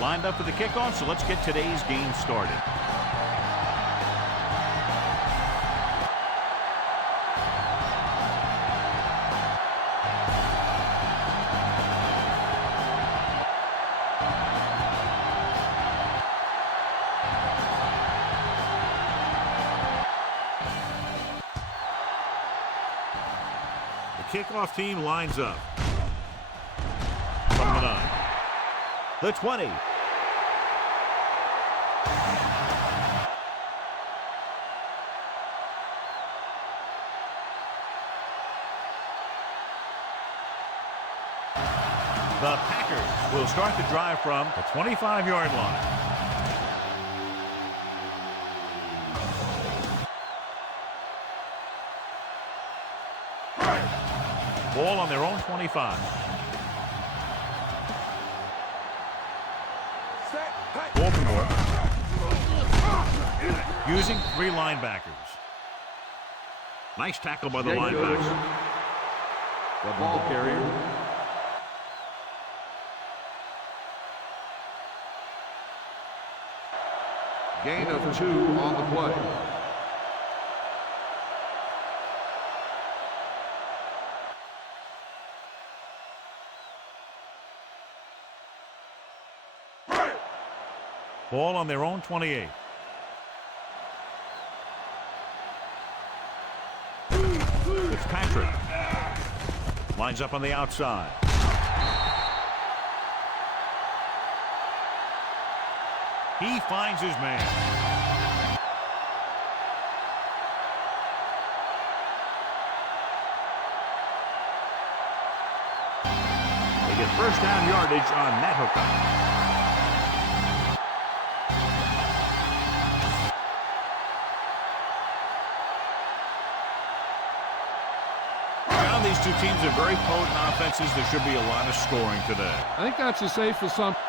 lined up for the kickoff, so let's get today's game started. Kickoff team lines up. From the 9. The 20. The Packers will start the drive from the 25-yard line. Ball on their own 25. Baltimore using 3 linebackers. Nice tackle by the linebacker. The ball carrier. Gain of 2 on the play. Ball on their own 28. Fitzpatrick lines up on the outside. He finds his man. They get first down yardage on that hookup. These two teams are very potent offenses. There should be a lot of scoring today. I think that's a safe assumption.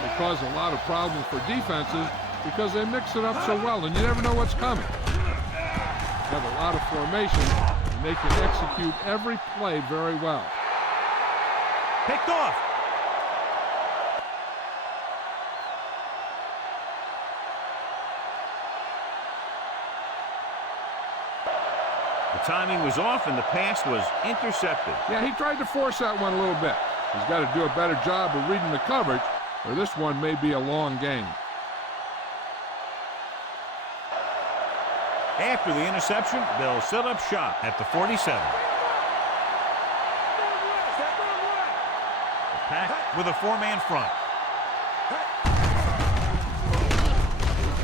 They cause a lot of problems for defenses because they mix it up so well, and you never know what's coming. They have a lot of formation, and they can execute every play very well. Picked off. Timing was off and the pass was intercepted. Yeah, he tried to force that one a little bit. He's got to do a better job of reading the coverage, or this one may be a long game. After the interception, they'll set up shop at the 47. The Pack with a 4-man front.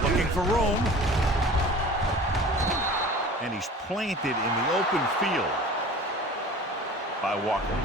Looking for room. And he's planted in the open field by Walker.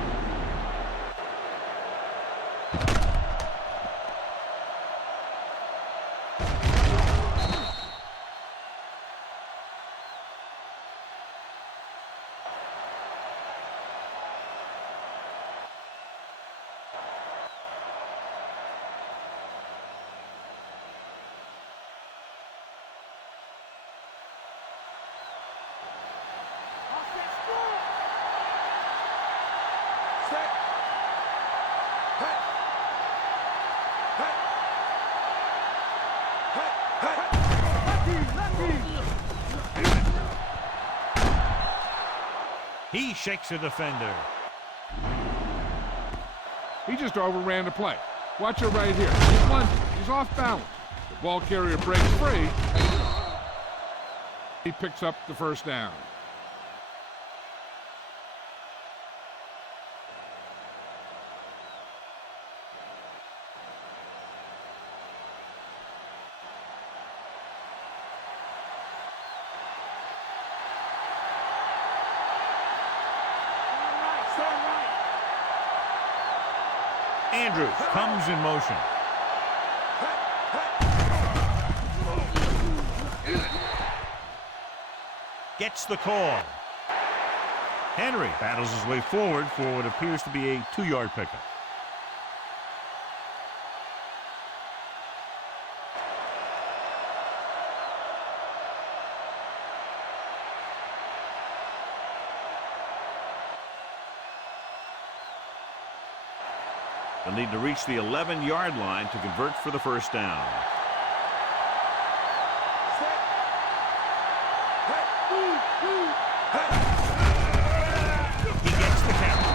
He shakes a defender. He just overran the play. Watch it right here. He's lunging. He's off balance. The ball carrier breaks free. He picks up the first down. Andrews comes in motion. Gets the call. Henry battles his way forward for what appears to be a 2-yard pickup. They'll need to reach the 11-yard line to convert for the first down. He gets the carry.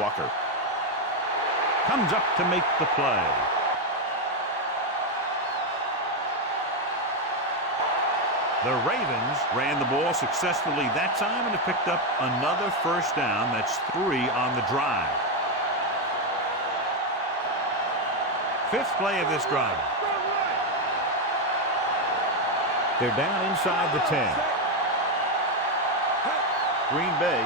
Walker comes up to make the play. The Ravens ran the ball successfully that time and have picked up another first down. That's 3 on the drive. 5th play of this drive. They're down inside the 10. Green Bay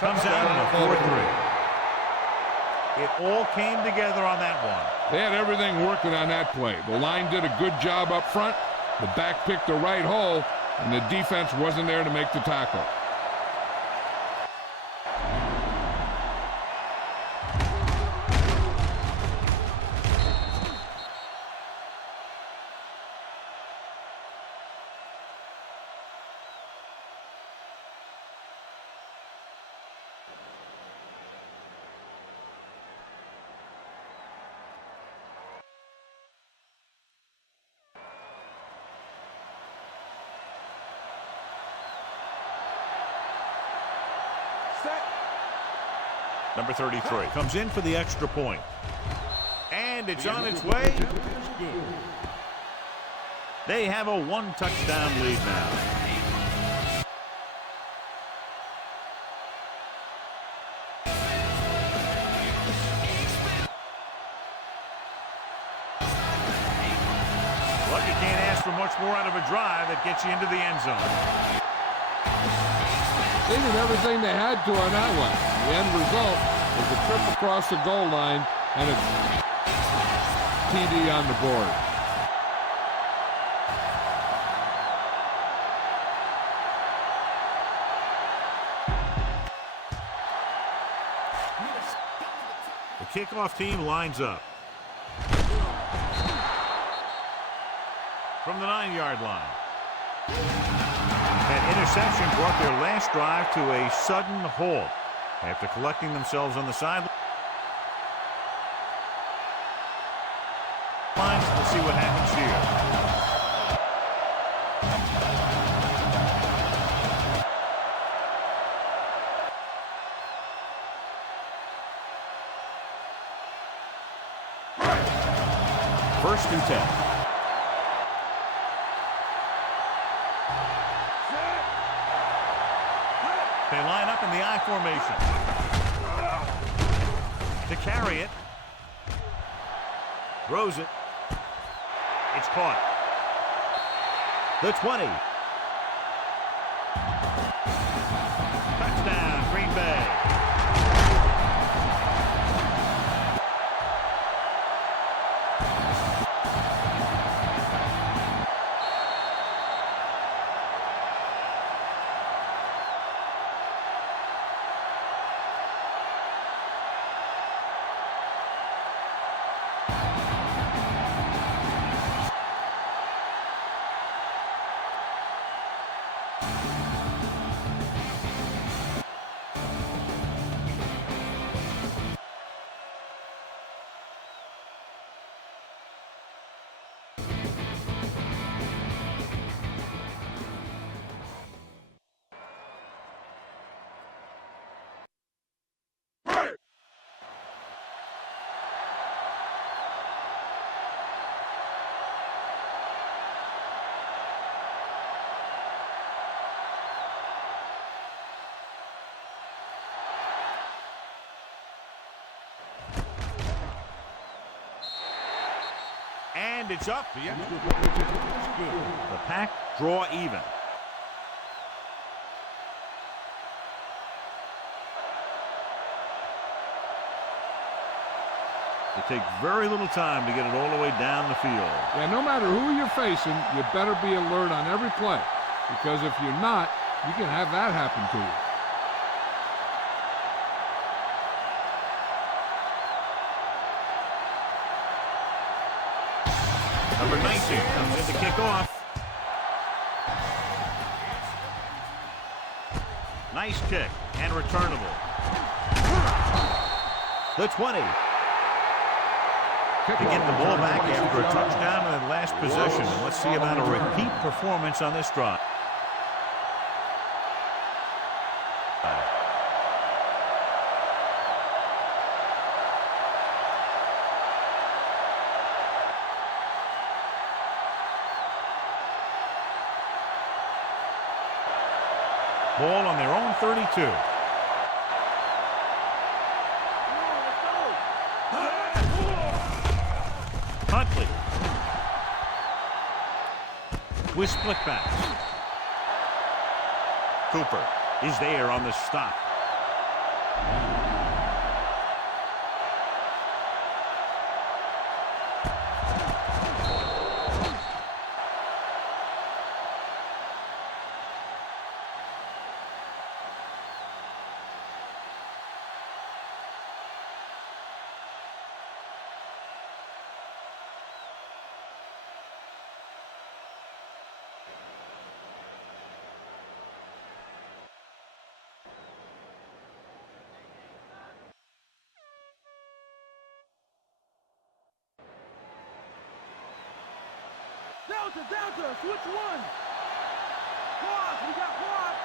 comes out on a 4-3. It all came together on that one. They had everything working on that play. The line did a good job up front. The back picked the right hole, and the defense wasn't there to make the tackle. Number 33 comes in for the extra point. And it's on its way. They have a 1-touchdown lead now. Well, you can't ask for much more out of a drive that gets you into the end zone. They did everything they had to on that one. The end result is a trip across the goal line and a TD on the board. The kickoff team lines up. From the 9-yard line. That interception brought their last drive to a sudden halt after collecting themselves on the sideline. We'll see what happens here. First and 10. They line up in the I formation. To carry it. Throws it. It's caught. The 20. Touchdown, Green Bay. And it's up. The Pack draw even. It takes very little time to get it all the way down the field. Yeah, no matter who you're facing, you better be alert on every play. Because if you're not, you can have that happen to you. Number 19 comes in to kick off. Nice kick and returnable. The 20. To get the ball back after a touchdown in the last possession. And let's see about a repeat performance on this drive. Ball on their own 32. Huntley. With split backs. Cooper is there on the stop. Delta, switch one. Quads, we got quads.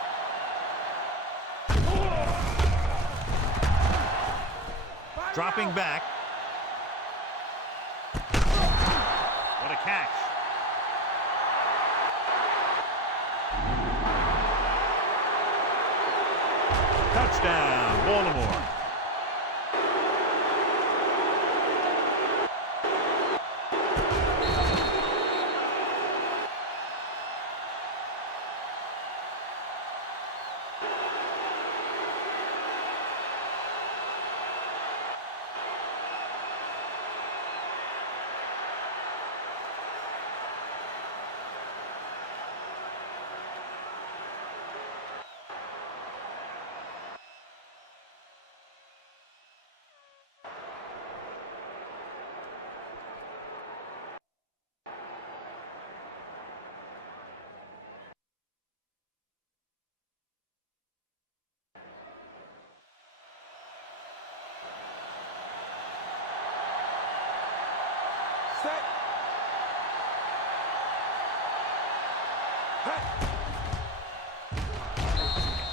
Dropping back. What a catch. Touchdown, Baltimore.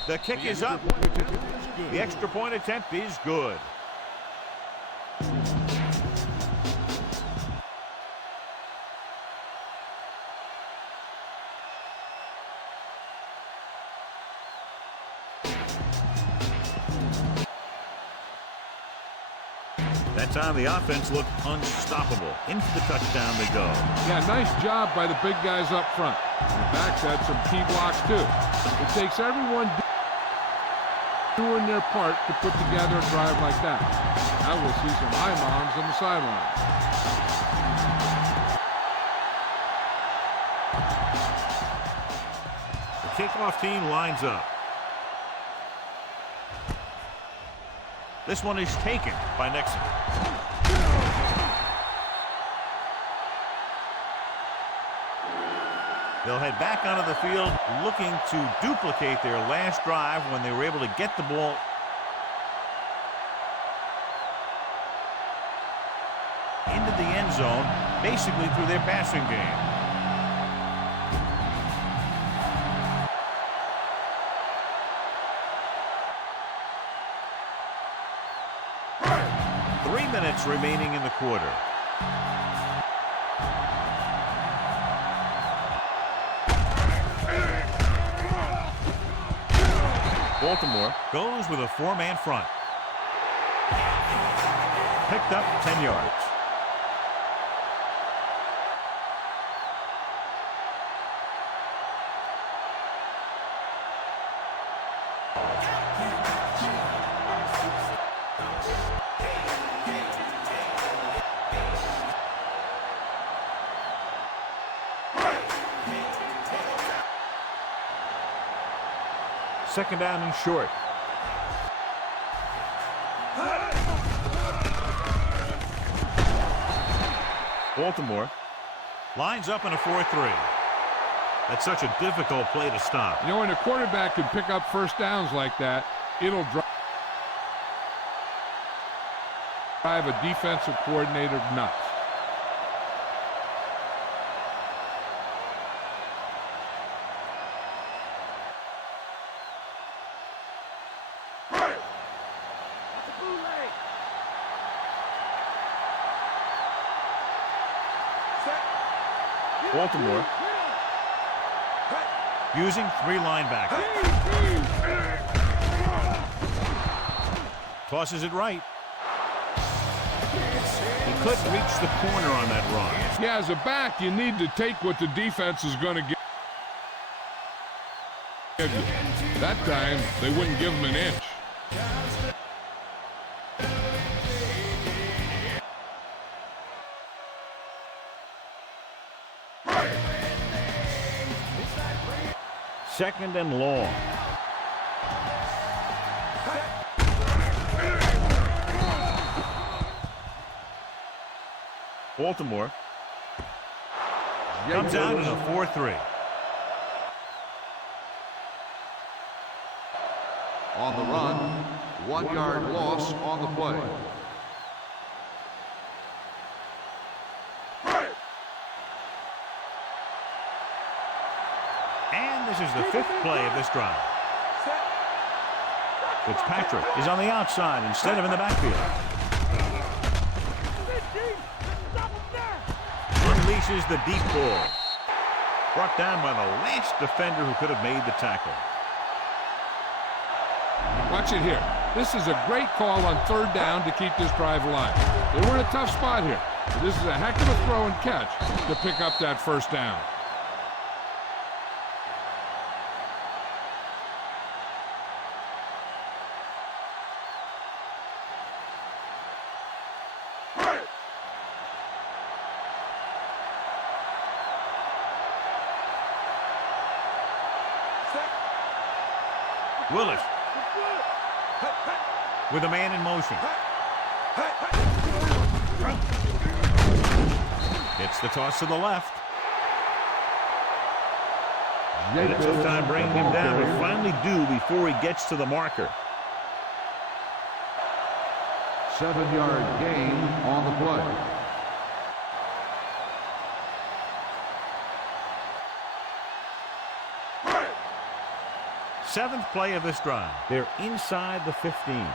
The kick is up. The extra point attempt is good. That time the offense looked unstoppable. Into the touchdown they go. Yeah, nice job by the big guys up front. The backs had some key blocks too. It takes everyone doing their part to put together a drive like that. Now we'll see some high moms on the sideline. The kickoff team lines up. This one is taken by Nixon. They'll head back onto the field looking to duplicate their last drive when they were able to get the ball into the end zone, basically through their passing game. Minutes remaining in the quarter. Baltimore goes with a four-man front. Picked up 10 yards. Second down and short. Baltimore lines up in a 4-3. That's such a difficult play to stop. You know, when a quarterback can pick up first downs like that, it'll drive a defensive coordinator nuts. Baltimore using 3 linebackers. Tosses it right. He couldn't reach the corner on that run. Yeah, as a back, you need to take what the defense is going to give you. That time, they wouldn't give him an inch. Second and long. Baltimore comes out in a 4-3. On the run, 1 yard loss on the play. And this is the 5th play of this drive. Fitzpatrick is on the outside instead of in the backfield. Unleashes the deep ball. Brought down by the last defender who could have made the tackle. Watch it here. This is a great call on 3rd down to keep this drive alive. They were in a tough spot here. But this is a heck of a throw and catch to pick up that 1st down. Willis with a man in motion. It's the toss to the left. And it took time bringing him down, but finally do before he gets to the marker. 7-yard gain on the play. Seventh play of this drive. They're inside the 15.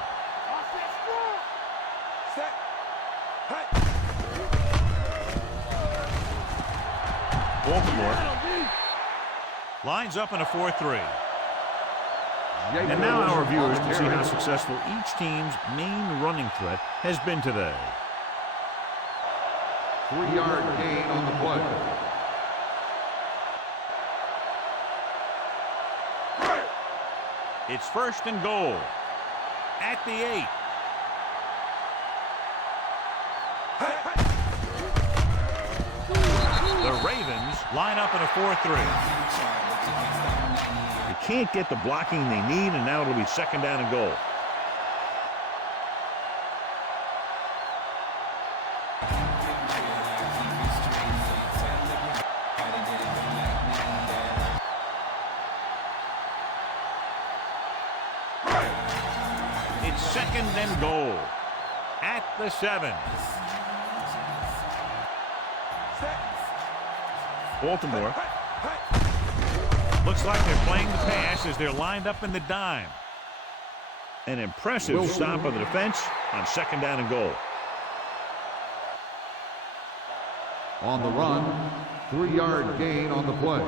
Baltimore lines up in a 4-3. And now our viewers can see how successful each team's main running threat has been today. 3-yard gain on the play. It's 1st and goal at the 8. The Ravens line up in a 4-3. They can't get the blocking they need, and now it'll be 2nd down and goal. It's 2nd and goal at the 7. Baltimore looks like they're playing the pass as they're lined up in the dime. An impressive stop of the defense on 2nd down and goal. On the run, 3-yard gain on the play.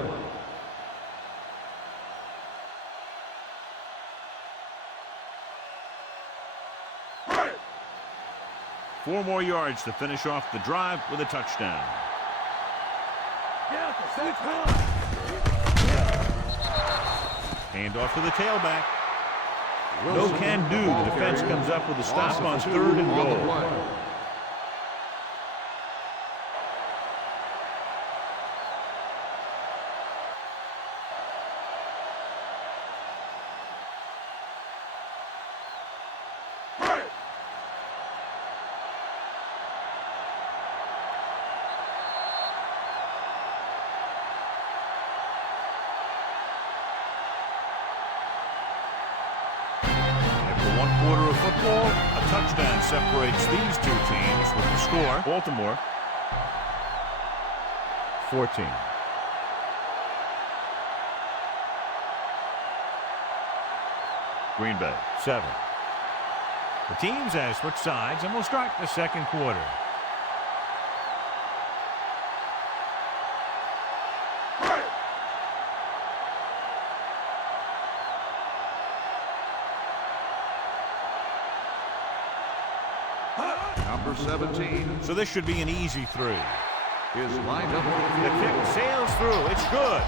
Four more yards to finish off the drive with a touchdown. Hand off to the tailback. No can do. The defense comes up with a stop on 3rd and goal. touchdown separates these two teams with the score. Baltimore 14. Green Bay 7. The teams have switched sides, and we'll start the second quarter. Number 17 So this should be an easy 3. is lined up for The the kick sails through. It's good.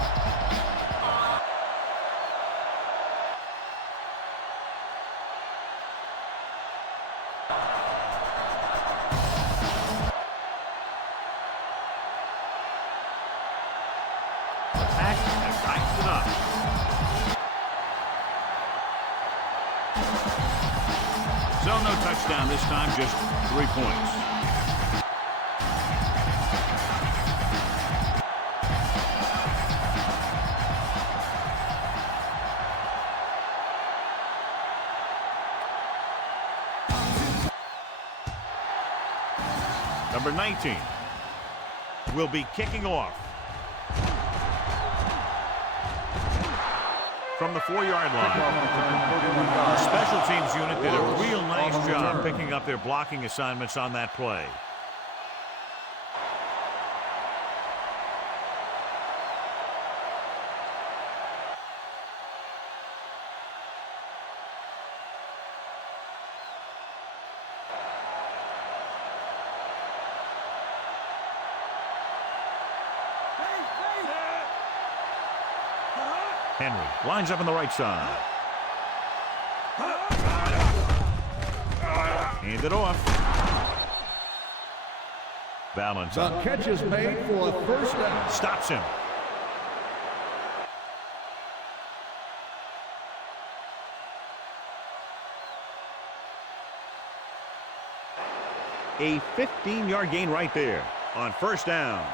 The Pack have tightened it up. So no touchdown this time, just 3 points. Number 19 will be kicking off. From the 4-yard line. The special teams unit did a real nice job picking up their blocking assignments on that play. Henry lines up on the right side. Hand it off. Balance The up. catch is made for a first down. Stops him. A 15-yard gain right there on first down.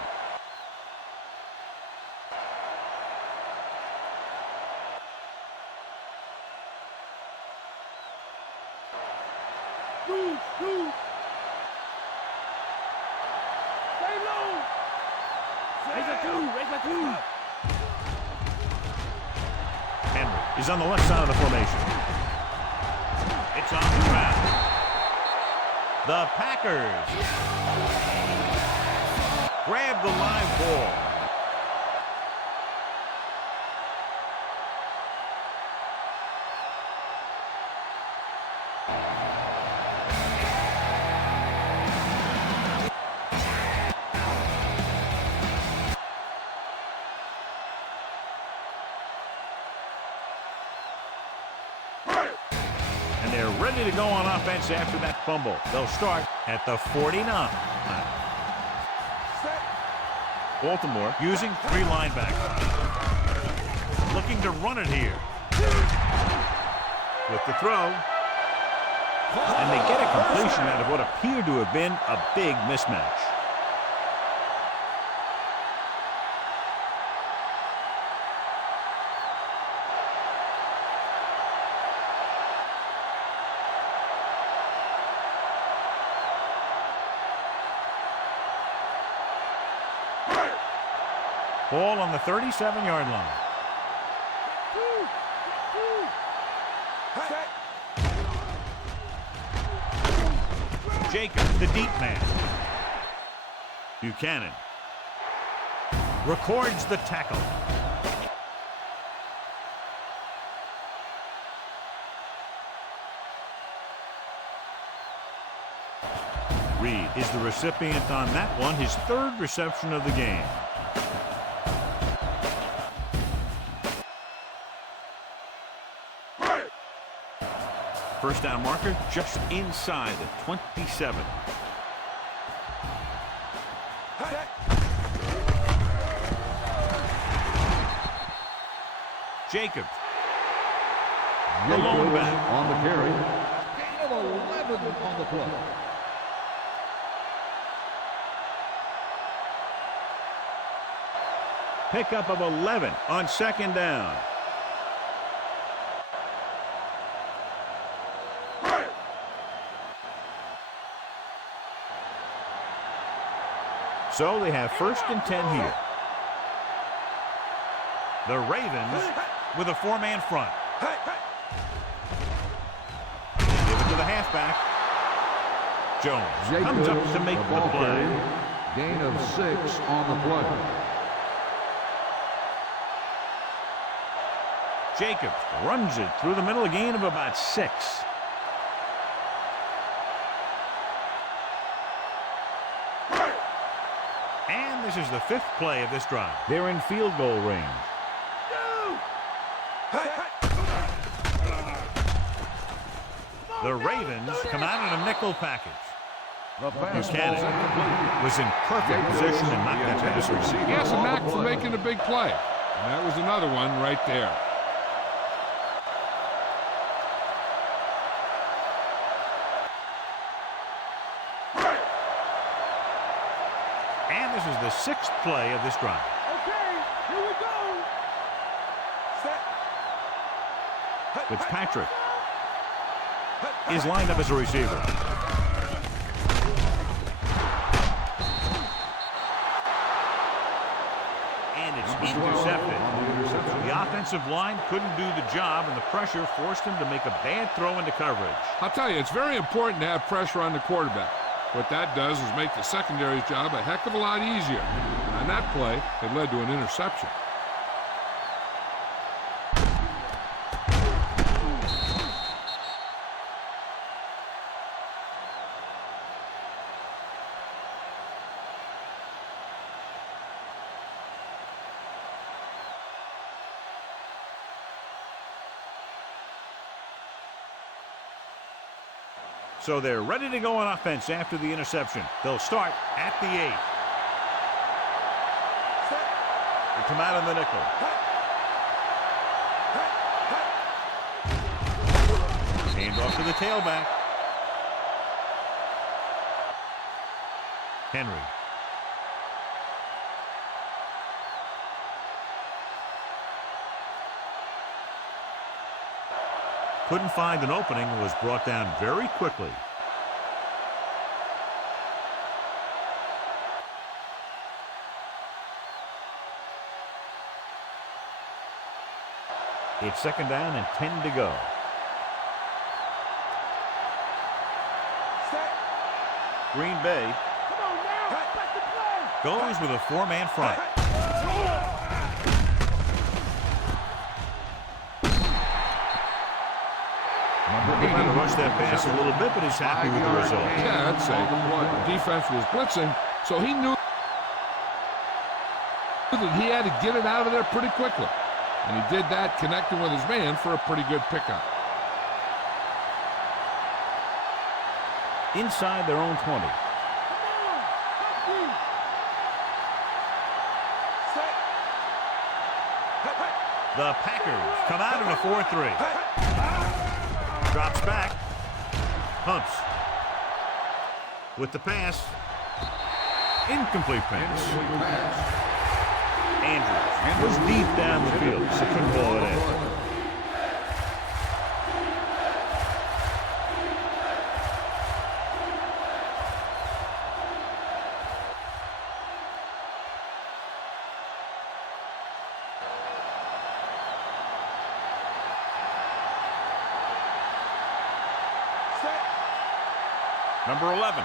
Stay low. Raise a 2. Raise a 2. Henry is on the left side of the formation. It's on the ground. The Packers grab the live ball. And they're ready to go on offense after that fumble. They'll start at the 49. Baltimore Using 3 linebackers. Looking to run it here. With the throw. And they get a completion out of what appeared to have been a big mismatch. Ball on the 37-yard line. Jacobs, the deep man. Buchanan records the tackle. Reed is the recipient on that one, his 3rd reception of the game. First down marker just inside the 27. Jacobs. The lone back. On the carry. Gain of 11 on the play. Pickup of 11 on second down. So they have 1st and 10 here. The Ravens with a 4-man front. Give it to the halfback. Jones comes up to make the play. Gain of 6 on the play. Jacobs runs it through the middle, a gain of about 6. And this is the 5th play of this drive. They're in field goal range. The Ravens come out in a nickel package. Buchanan was in perfect position and knocked that pass receiver. He has a knack for making a big play. And that was another one right there. And this is the 6th play of this drive. Okay, here we go. Set. Fitzpatrick is lined up as a receiver. And it's intercepted. The offensive line couldn't do the job, and the pressure forced him to make a bad throw into coverage. I'll tell you, it's very important to have pressure on the quarterback. What that does is make the secondary's job a heck of a lot easier. And on that play, it led to an interception. So they're ready to go on offense after the interception. They'll start at the 8. They come out in the nickel. Hand off to the tailback. Henry. Couldn't find an opening and was brought down very quickly. It's 2nd down and 10 to go. Set. Green Bay Come on now. Back to play. goes with a 4-man front. They're trying to rush that pass a little bit, but he's happy with the result. Yeah, I'd say the defense was blitzing, so he knew that he had to get it out of there pretty quickly. And he did that, connecting with his man for a pretty good pickup. Inside their own 20. The Packers come out in a 4-3. Drops back. Humps. With the pass. Incomplete pass. Andrews was deep down the field, so couldn't ball it in. Number 11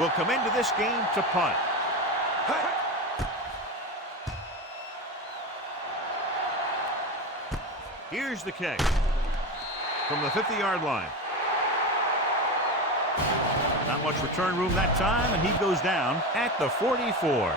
will come into this game to punt. Here's the kick from the 50-yard line. Not much return room that time, and he goes down at the 44.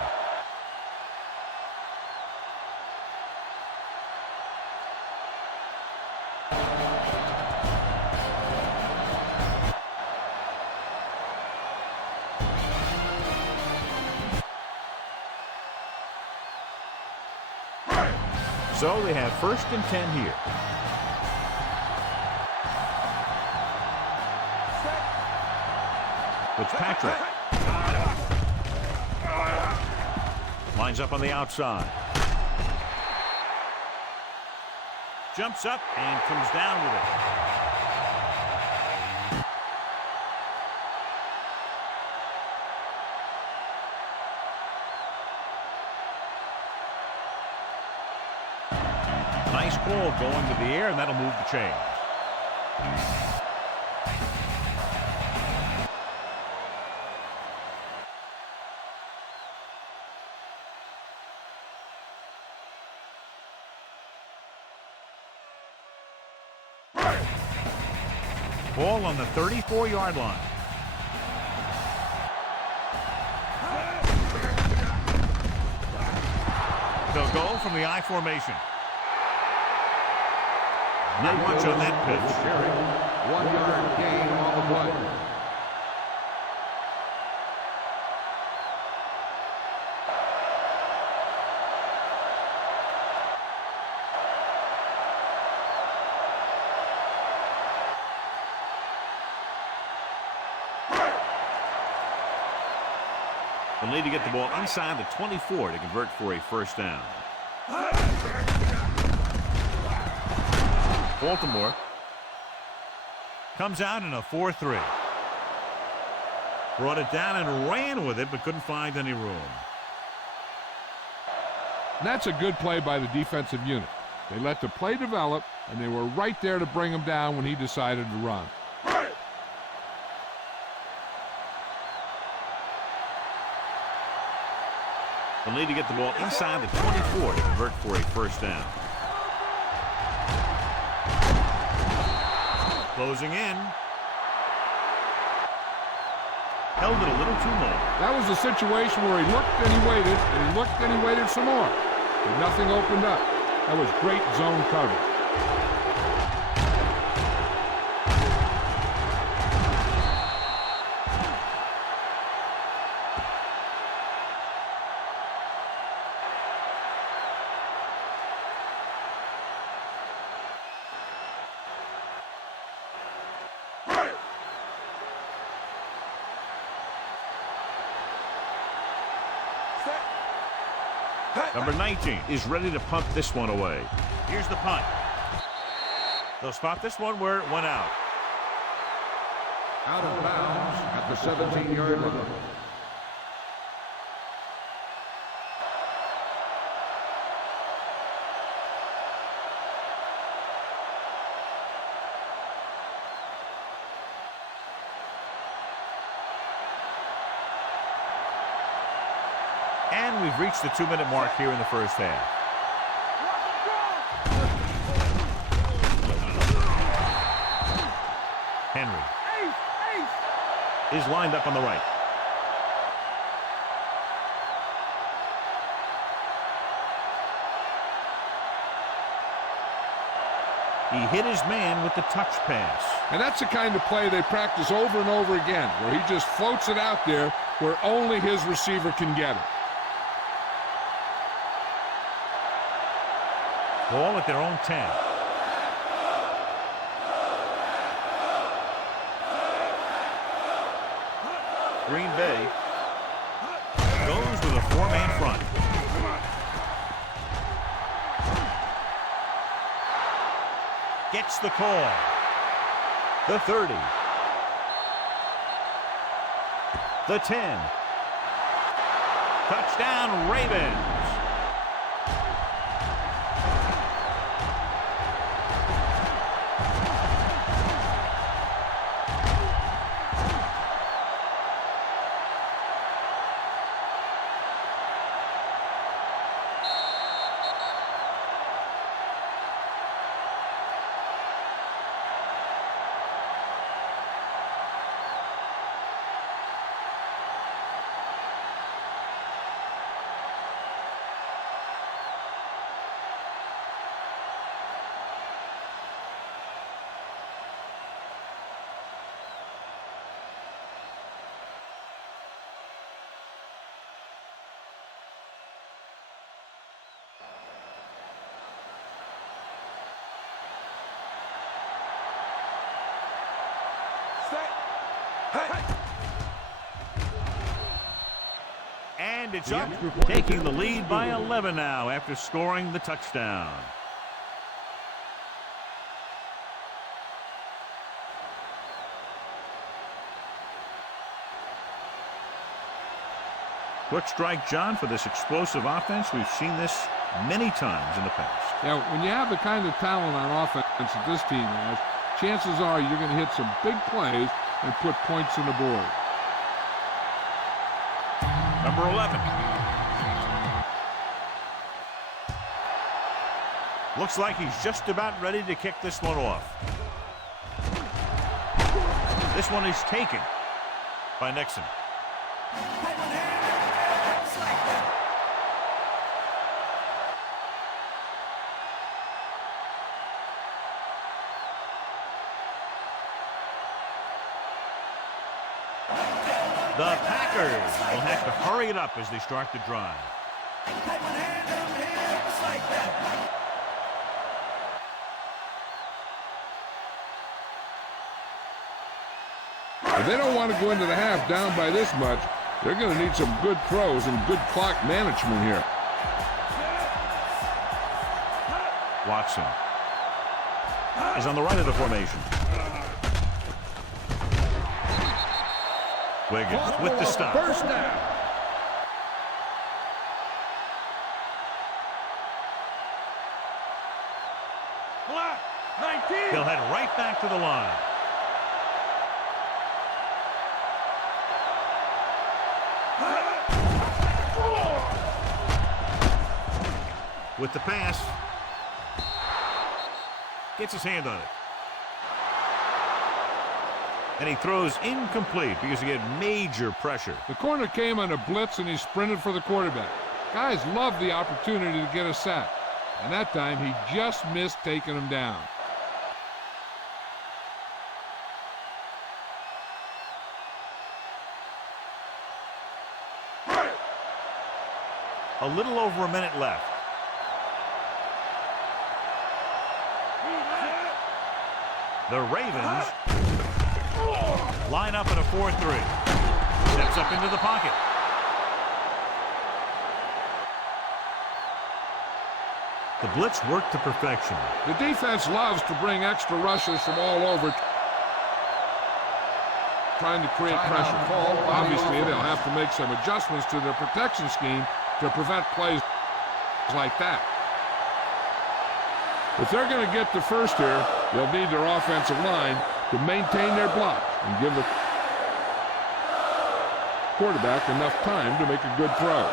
So they have 1st and 10 here. Fitzpatrick lines up on the outside. Jumps up and comes down with it. ball going to the air, and that'll move the chains. Ball on the 34-yard line. They'll go from the I formation. Not much on that pitch. 1 yard gain on the play. They'll need to get the ball inside the 24 to convert for a first down. Baltimore comes out in a 4-3. Brought it down and ran with it, but couldn't find any room. And that's a good play by the defensive unit. They let the play develop, and they were right there to bring him down when he decided to run. They'll need to get the ball inside the 24 to convert for a first down. Closing in. Held it a little too long. That was a situation where he looked and he waited, and he looked and he waited some more. But nothing opened up. That was great zone coverage. Number 19 is ready to punt this one away. Here's the punt. They'll spot this one where it went out. Out of bounds at the 17-yard line. And we've reached the 2-minute mark here in the first half. Henry is lined up on the right. He hit his man with the touch pass. And that's the kind of play they practice over and over again, where he just floats it out there where only his receiver can get it. Ball at their own 10. Green Bay goes with a 4-man front. Gets the call. The 30. The 10. Touchdown, Ravens. And it's up, taking the lead by 11 now after scoring the touchdown. Quick strike, John, for this explosive offense. We've seen this many times in the past. Yeah, when you have the kind of talent on offense that this team has, chances are you're going to hit some big plays and put points on the board. Number 11. Looks like he's just about ready to kick this one off. This one is taken by Nixon. The Packers will have to hurry it up as they start the drive. If they don't want to go into the half down by this much, they're going to need some good throws and good clock management here. Watson is on the right of the formation. Wiggins with the stop. First down. Block. 19. They'll head right back to the line. With the pass. Gets his hand on it. And he throws incomplete because he had major pressure. The corner came on a blitz and he sprinted for the quarterback. Guys love the opportunity to get a sack. And that time he just missed taking him down. A little over a minute left. The Ravens line up in a 4-3. Steps up into the pocket. The blitz worked to perfection. The defense loves to bring extra rushers from all over, trying to create pressure. Obviously, they'll have to make some adjustments to their protection scheme to prevent plays like that. If they're going to get the first here, they'll need their offensive line to maintain their block and give the quarterback enough time to make a good throw.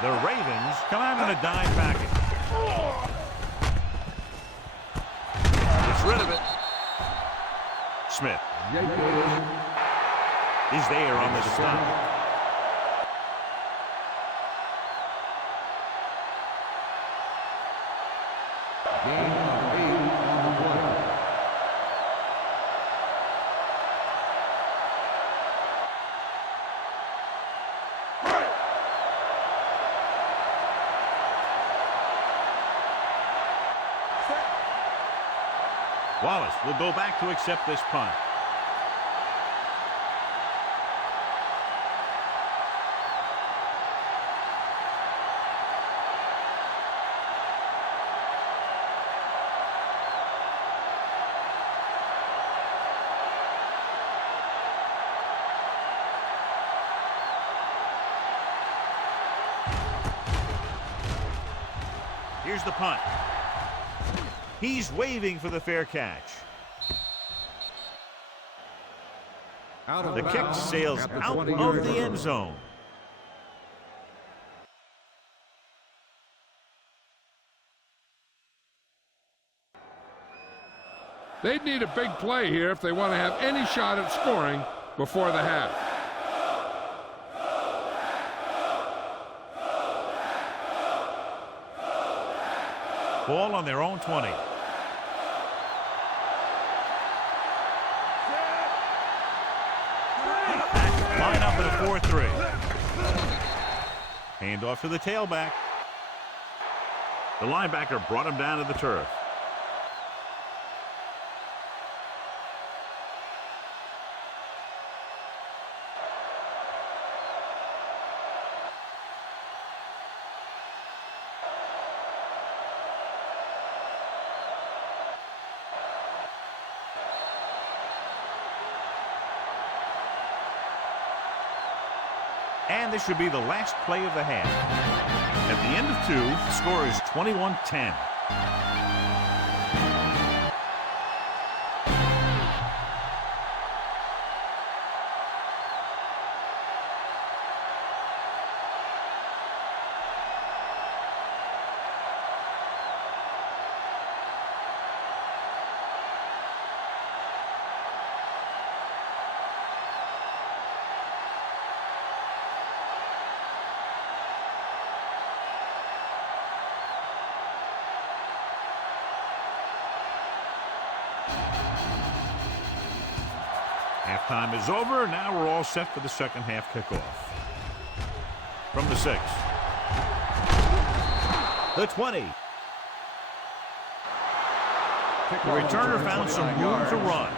The Ravens come out in a dime package. Gets rid of it. Smith is there on the stop. Gain of 8 on the play. Wallace will go back to accept this punt. Here's the punt. He's waving for the fair catch. The kick sails out of the end zone. They'd need a big play here if they want to have any shot at scoring before the half. Ball on their own 20. Line up in a 4-3. Handoff to the tailback. The linebacker brought him down to the turf. And this should be the last play of the half. At the end of 2, the score is 21-10. Halftime is over. Now we're all set for the second half kickoff. From the 6. The 20. The returner found some room to run.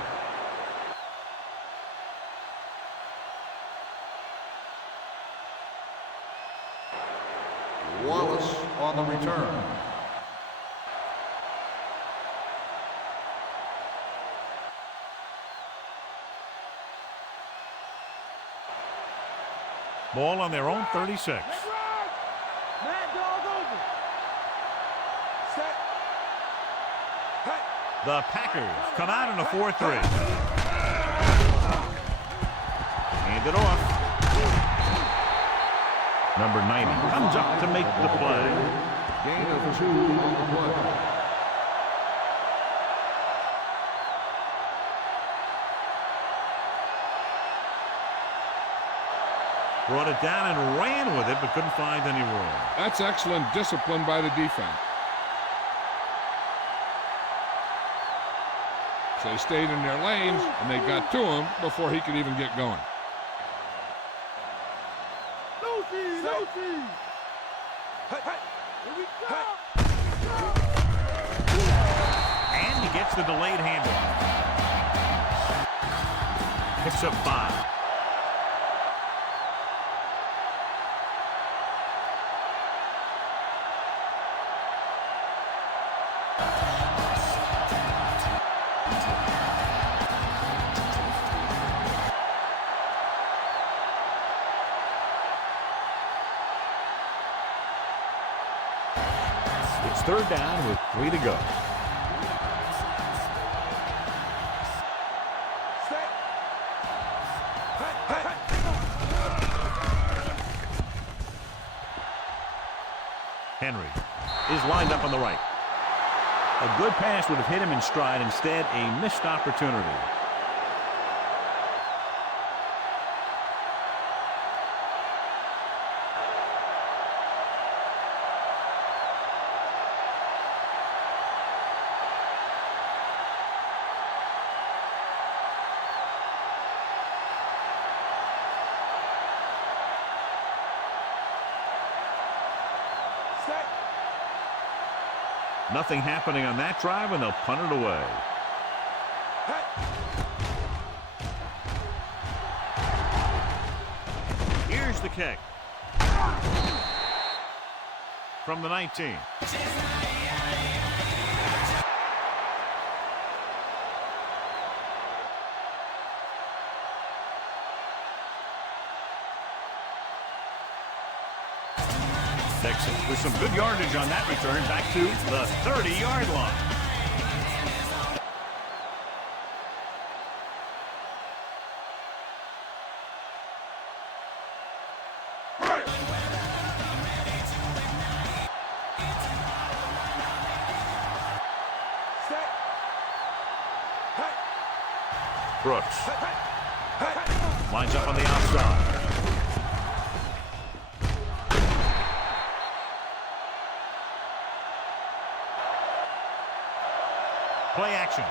Wallace on the return. Ball on their own 36. Mad dog over. Set. The Packers come out in a 4-3. Hand it off. Number 90 comes up to make the play. Gain of 2 on the play. Brought it down and ran with it, but couldn't find any room. That's excellent discipline by the defense. So they stayed in their lanes, and they got to him before he could even get going. Lucy! Here we go! And he gets the delayed handoff. Picks up 5. It's third down with 3 to go. Henry is lined up on the right. A good pass would have hit him in stride. Instead, a missed opportunity. Nothing happening on that drive, and they'll punt it away. Here's the kick. From the 19. Texans with some good yardage on that return back to the 30-yard line. Brooks lines up on the outside. Play action.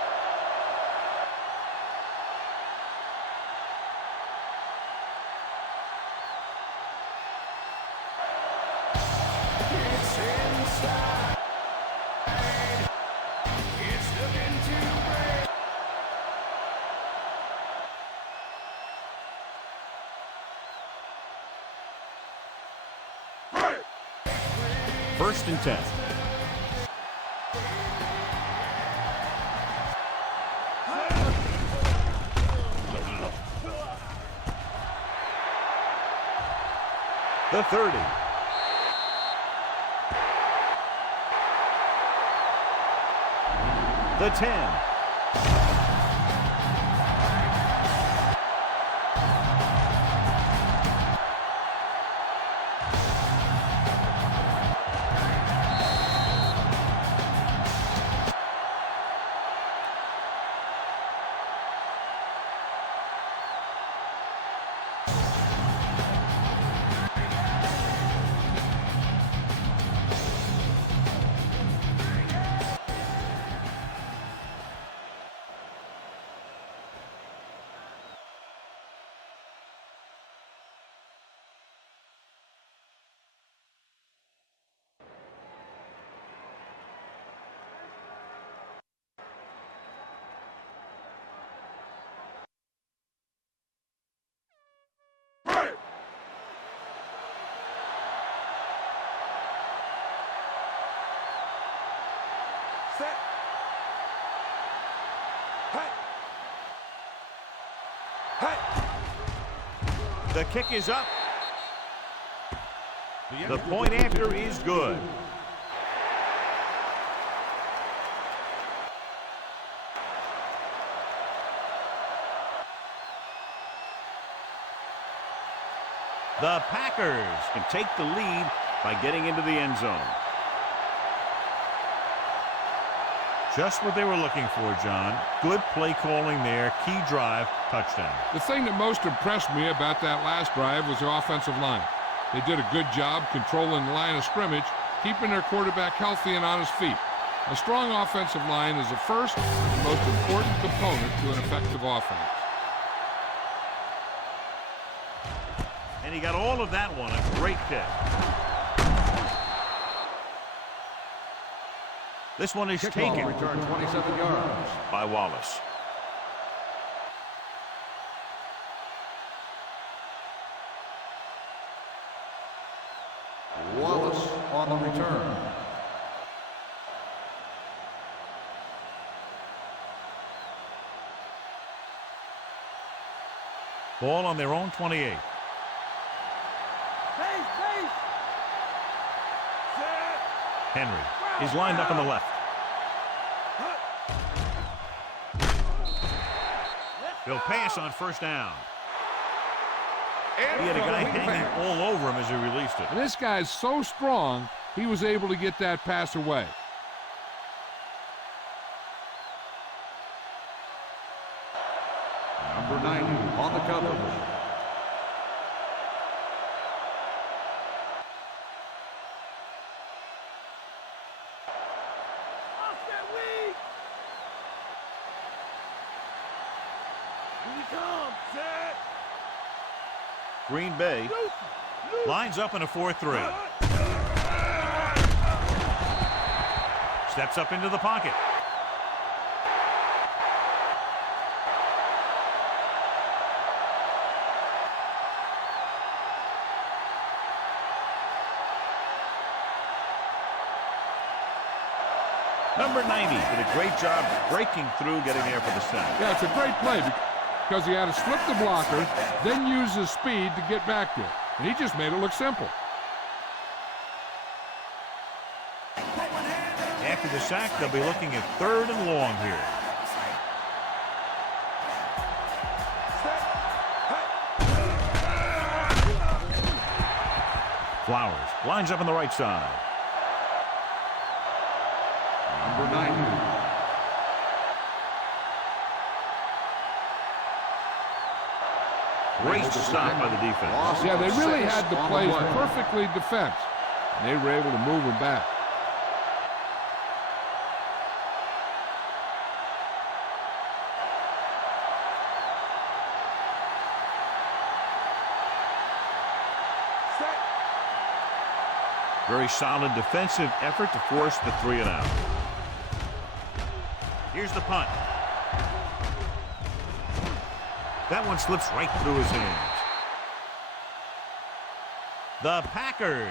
It's inside. It's looking to break. First and 10. The 30. The 10. Set. Hey. Hey. The kick is up. The point after is good. The Packers can take the lead by getting into the end zone. Just what they were looking for, John. Good play calling there. Key drive, touchdown. The thing that most impressed me about that last drive was the offensive line. They did a good job controlling the line of scrimmage, keeping their quarterback healthy and on his feet. A strong offensive line is the first and most important component to an effective offense. And he got all of that one. A great kick. This one is taken. Return 27 yards. By Wallace. Wallace on the return. Ball on their own 28. Henry is lined up on the left. He'll pass on first down. He had a guy hanging all over him as he released it. And this guy's so strong, he was able to get that pass away. Number 90 on the coverage. Green Bay lines up in a 4-3. Steps up into the pocket. Number 90 did a great job breaking through, getting there for the sack. Yeah, it's a great play because he had to slip the blocker, then use his speed to get back there. And he just made it look simple. After the sack, they'll be looking at 3rd and long here. Flowers lines up on the right side. Number 90. Great stop by the defense. Yeah, they really had the plays perfectly defensed, and they were able to move him back. Very solid defensive effort to force the 3 and out. Here's the punt. That one slips right through his hands. The Packers.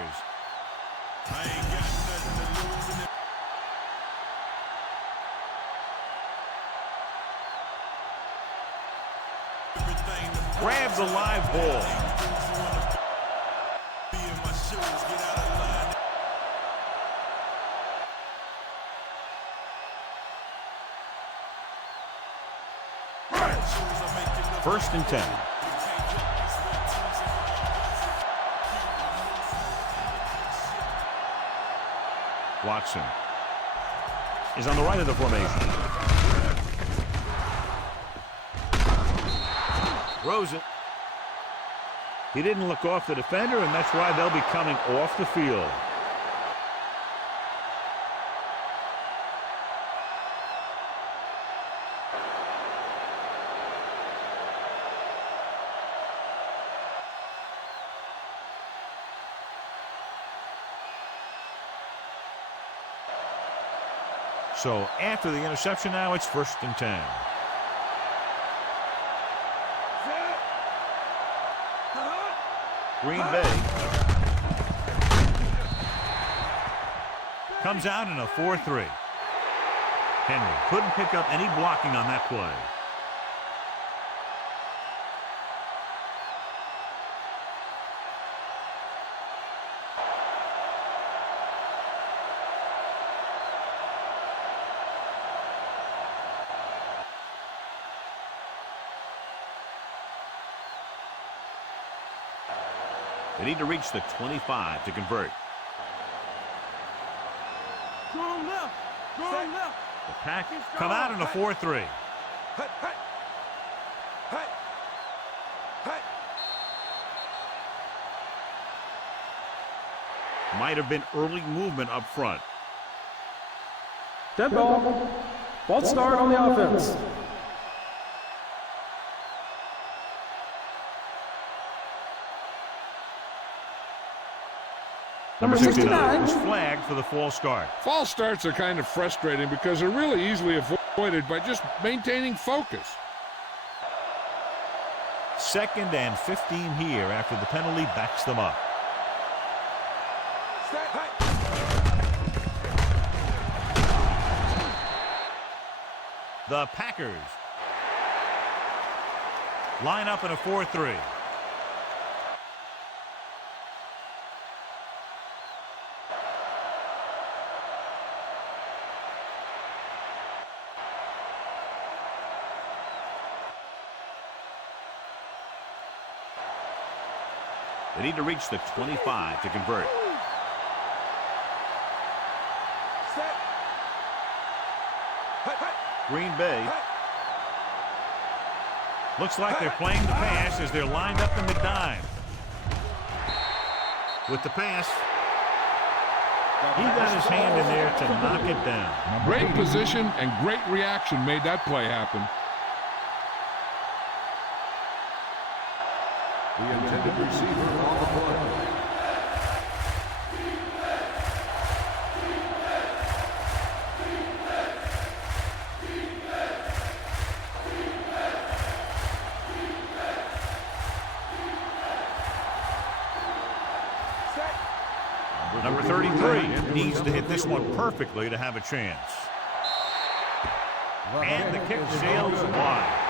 Grabs a live ball. First and 10. Watson is on the right of the formation. Throws it. He didn't look off the defender, and that's why they'll be coming off the field. So after the interception now, it's first and 10. Green Bay comes out in a 4-3. Henry couldn't pick up any blocking on that play. They need to reach the 25 to convert. Strong left. Strong left. The Pack come out in a 4-3. Might have been early movement up front. Dead ball. False start on the offense. Number 69 was flagged for the false start. False starts are kind of frustrating because they're really easily avoided by just maintaining focus. Second and 15 here after the penalty backs them up. The Packers line up in a 4-3. They need to reach the 25 to convert. Green Bay looks like they're playing the pass as they're lined up in the dime. With the pass, he got his hand in there to knock it down. Great position and great reaction made that play happen. The intended receiver on the play. Number 33 needs to hit this one perfectly to have a chance. And the kick sails wide.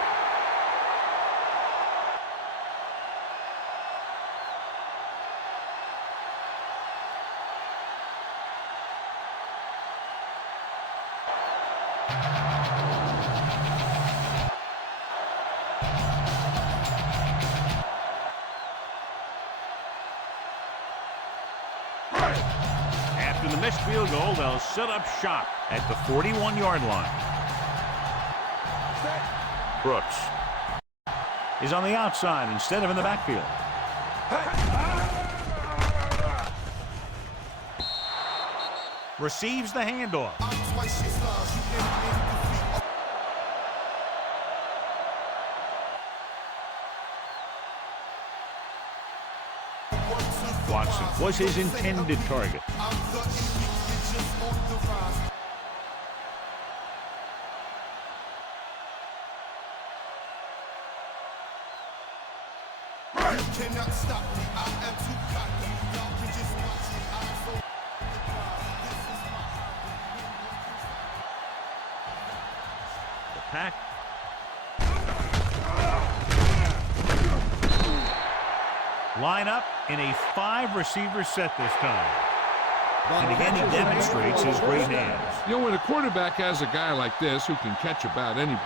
After the missed field goal, they'll set up shop at the 41-yard line. Brooks is on the outside instead of in the backfield. Receives the handoff. Watson was his intended target. Cannot stop me. I am too cocky. Y'all can just watch me. I'm so this is The Pack line up in a 5-receiver set this time. And again, he demonstrates his great hands. You know, when a quarterback has a guy like this who can catch about any...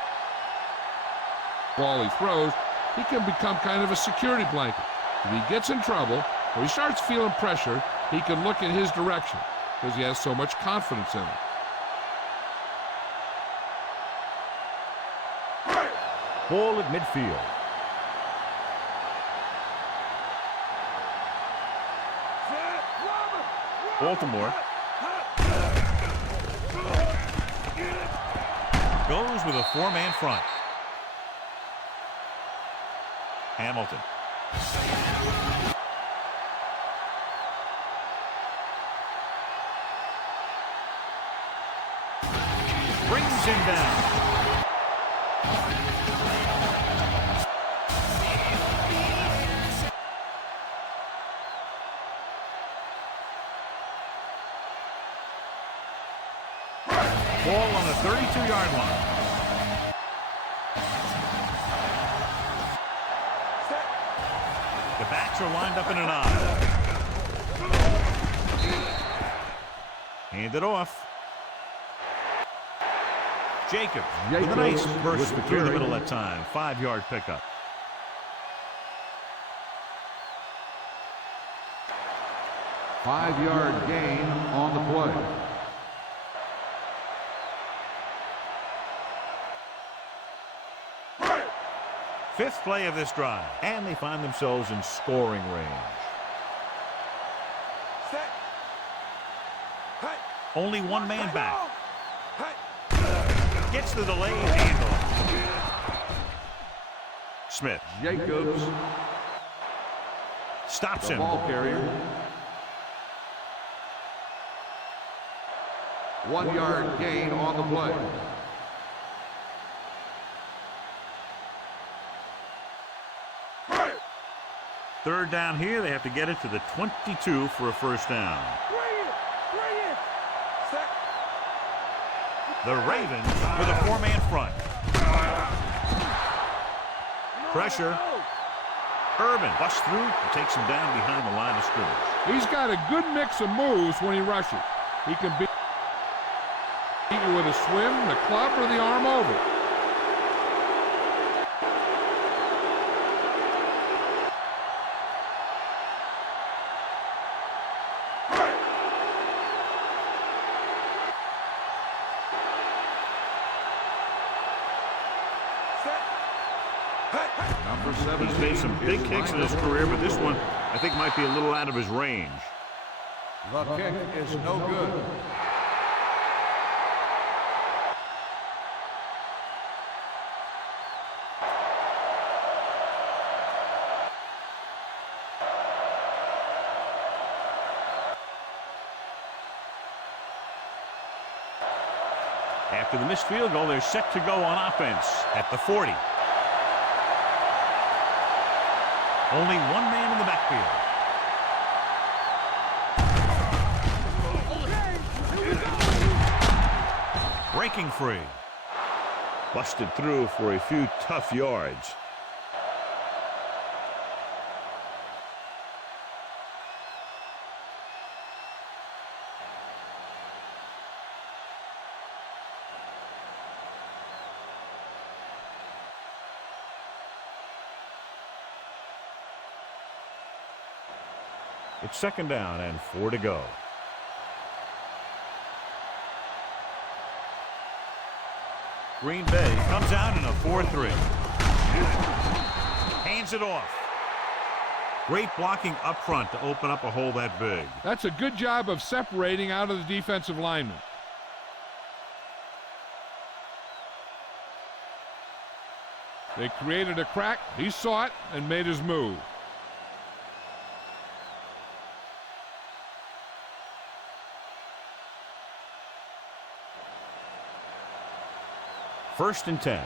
ball he throws, he can become kind of a security blanket. If he gets in trouble or he starts feeling pressure, he can look in his direction because he has so much confidence in it. Ball at midfield. Baltimore goes with a four-man front. Hamilton. Brings him down. Ball on the 32-yard line. The backs are lined up in an eye. Hand it off. Jacobs with a nice burst through the middle that time. 5-yard pickup. Five-yard gain on the play. Fifth play of this drive, and they find themselves in scoring range. Only one man back. Gets the delayed handle. Smith. Jacobs, Stops the him. ball carrier. 1-yard gain on the play. Third down here. They have to get it to the 22 for a first down. The Ravens with a four-man front. Pressure. Urban busts through and takes him down behind the line of scrimmage. He's got a good mix of moves when he rushes. He can beat you with a swim, the club, or the arm over. Number 7. He's made some big kicks in his career, but this one I think might be a little out of his range. The kick is no good. After the missed field goal, they're set to go on offense at the 40. Only one man in the backfield. Breaking free. Busted through for a few tough yards. It's second down and 4 to go. Green Bay comes out in a 4-3. Hands it off. Great blocking up front to open up a hole that big. That's a good job of separating out of the defensive lineman. They created a crack. He saw it and made his move. First and 10.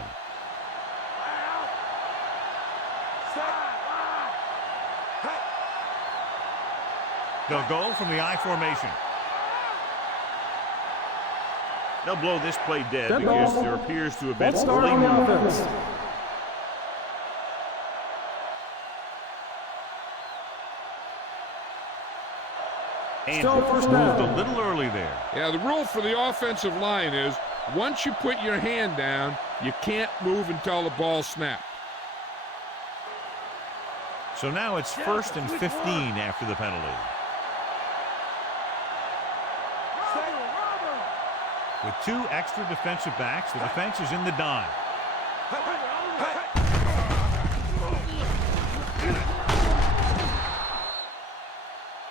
They'll go from the I formation. They'll blow this play dead Dead because ball. there appears to have been False start on the offense. And Still first moved down. a little early there. Yeah, the rule for the offensive line is once you put your hand down, you can't move until the ball snapped. So now it's 1st and 15 after the penalty. With 2 extra defensive backs, the defense is in the dime.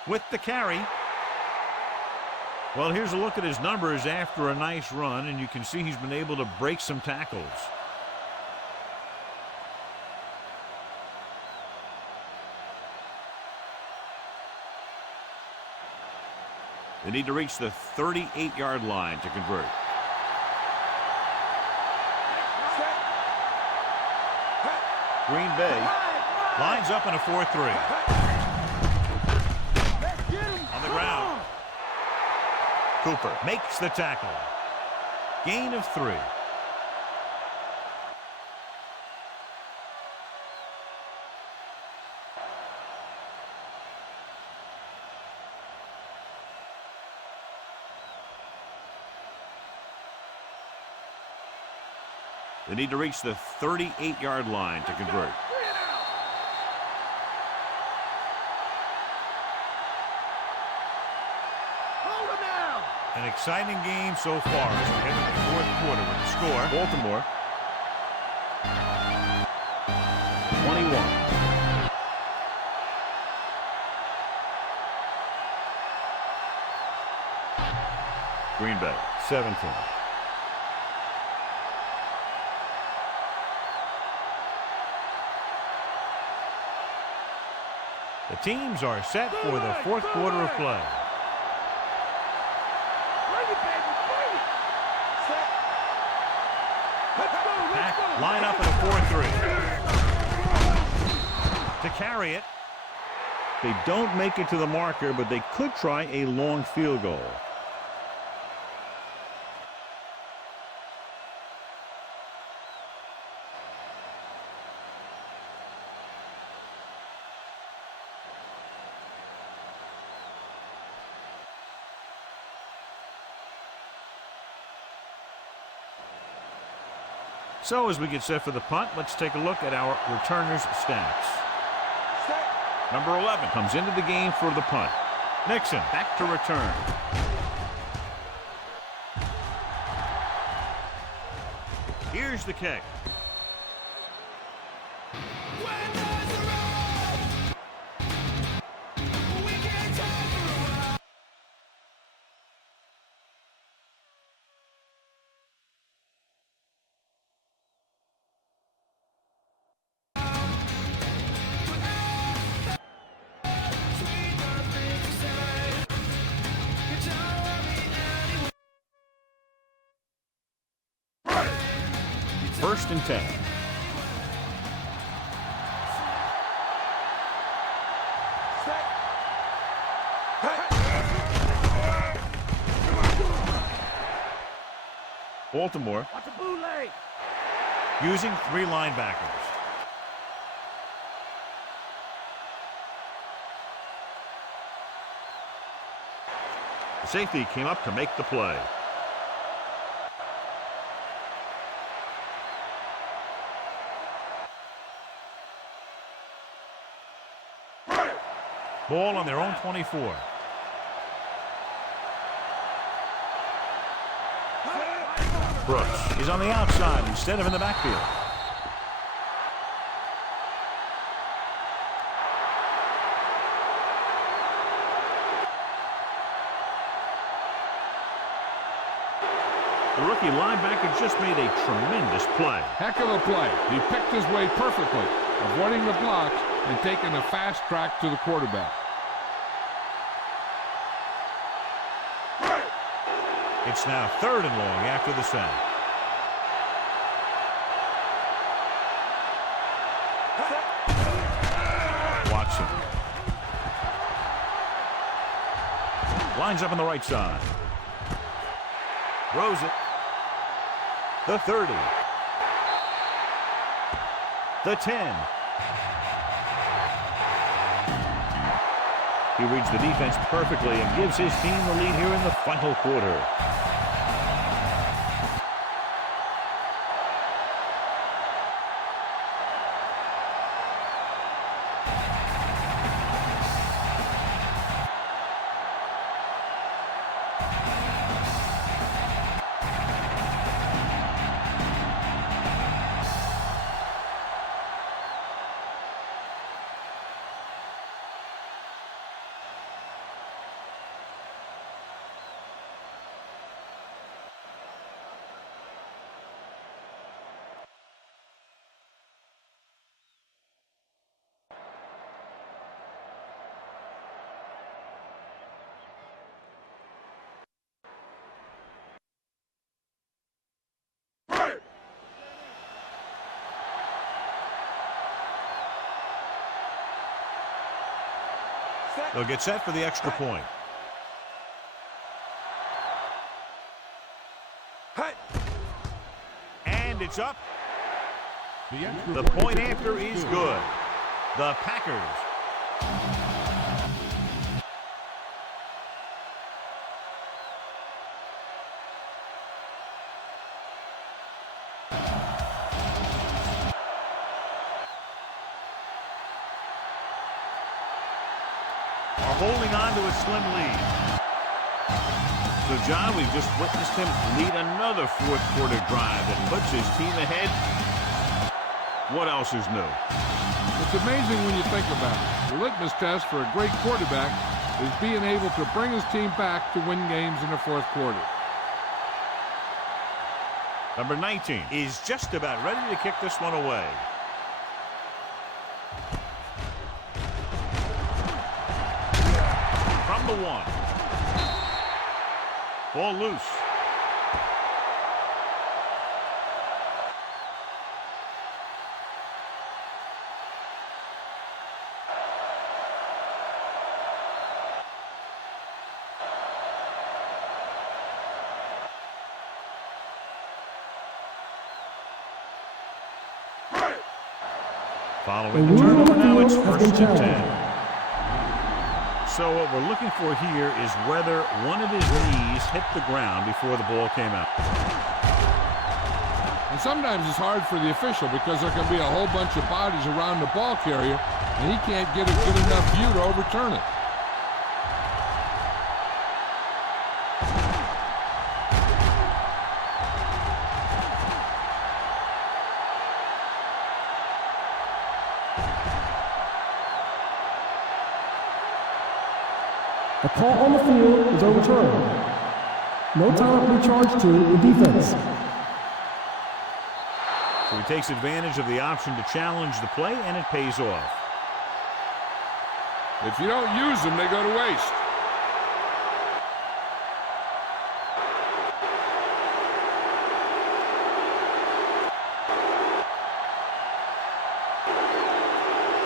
With the carry. Well, here's a look at his numbers after a nice run, and you can see he's been able to break some tackles. They need to reach the 38-yard line to convert. Green Bay lines up in a 4-3. On the ground. Cooper makes the tackle. Gain of 3. They need to reach the 38-yard line to convert. An exciting game so far as we head to the 4th quarter with the score. Baltimore 21. Green Bay 17. The teams are set for the 4th quarter of play. Pack line up in a 4-3. To carry it. They don't make it to the marker, but they could try a long field goal. So as we get set for the punt, let's take a look at our returners' stats. Number 11 comes into the game for the punt. Nixon back to return. Here's the kick. First and 10. Baltimore Using 3 linebackers. The safety came up to make the play. Ball on their own 24. Brooks is on the outside instead of in the backfield. The rookie linebacker just made a tremendous play. Heck of a play. He picked his way perfectly, avoiding the blocks and taking a fast track to the quarterback. It's now 3rd and long after the sack. Watson lines up on the right side. Throws it. The 30. The 10. He reads the defense perfectly and gives his team the lead here in the final quarter. They'll get set for the extra point. And it's up. The point after is good. The Packers are holding on to a slim lead. So, John, we've just witnessed him lead another fourth quarter drive that puts his team ahead. What else is new? It's amazing when you think about it. The litmus test for a great quarterback is being able to bring his team back to win games in the fourth quarter. Number 19 is just about ready to kick this one away. From the 1. Ball loose. Following the turnover, now it's first and 10. So what we're looking for here is whether one of his knees hit the ground before the ball came out. And sometimes it's hard for the official because there can be a whole bunch of bodies around the ball carrier, and he can't get a good enough view to overturn it. A call on the field is overturned. No time to be charged to the defense. So he takes advantage of the option to challenge the play, and it pays off. If you don't use them, they go to waste.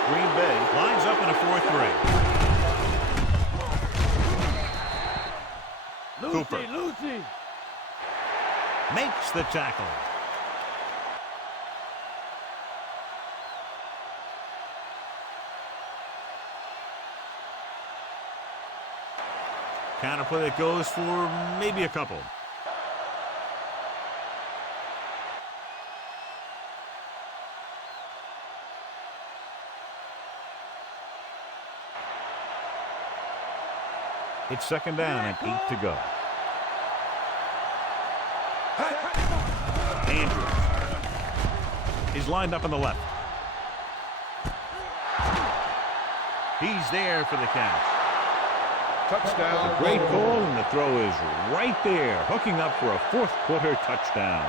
Green Bay lines up in a 4-3. Cooper makes the tackle. Counter play that goes for maybe a couple. It's second down and 8 to go. Andrews is lined up on the left. He's there for the catch. Touchdown. Great ball, and the throw is right there, hooking up for a fourth quarter touchdown.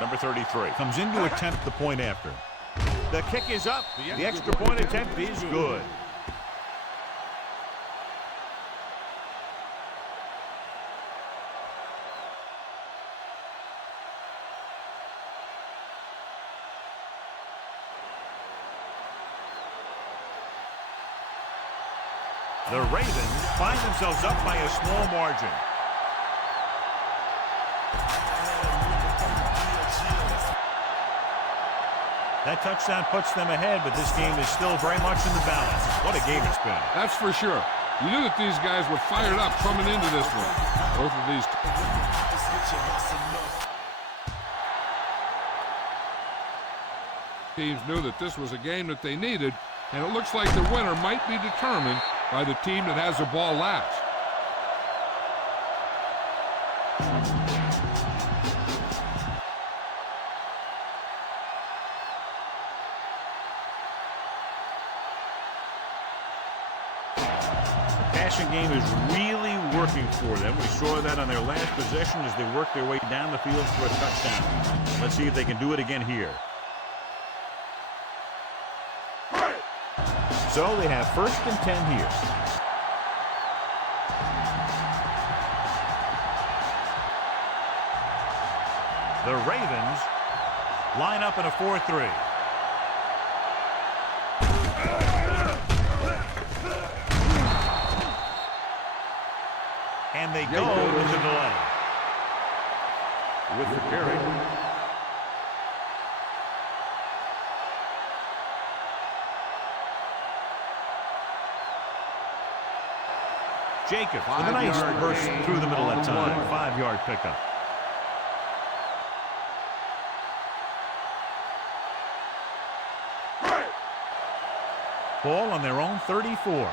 Number 33 comes in to attempt the point after. The kick is up. The extra point attempt is good. The Ravens find themselves up by a small margin. That touchdown puts them ahead, but this game is still very much in the balance. What a game it's been. That's for sure. You knew that these guys were fired up coming into this one. Both of these teams knew that this was a game that they needed, and it looks like the winner might be determined by the team that has the ball last. Passing game is really working for them. We saw that on their last possession as they worked their way down the field for a touchdown. Let's see if they can do it again here. So they have 1st and 10 here. The Ravens line up in a 4-3. And they go with the delay. With the carry. Jacobs with a nice burst through the middle that time. 5-yard pickup. Ball on their own 34.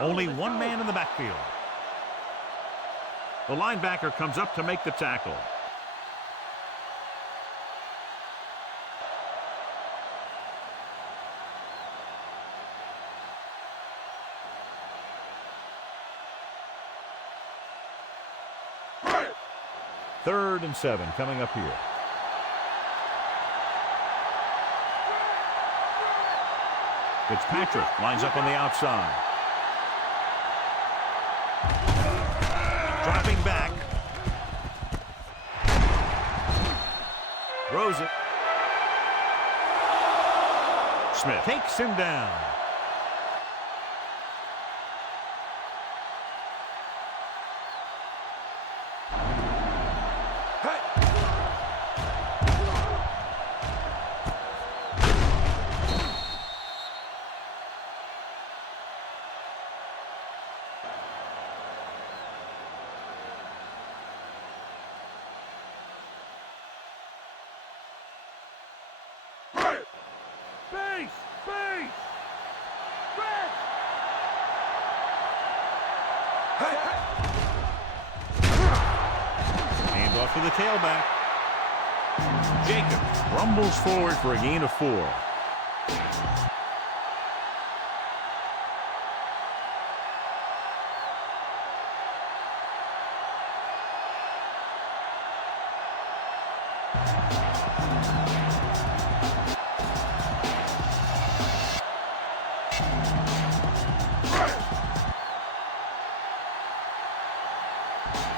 Only one man in the backfield. The linebacker comes up to make the tackle. Third and 7 coming up here. Fitzpatrick lines up on the outside. Dropping back. Throws it. Smith takes him down. Hand off to the tailback. Jacobs rumbles forward for a gain of 4.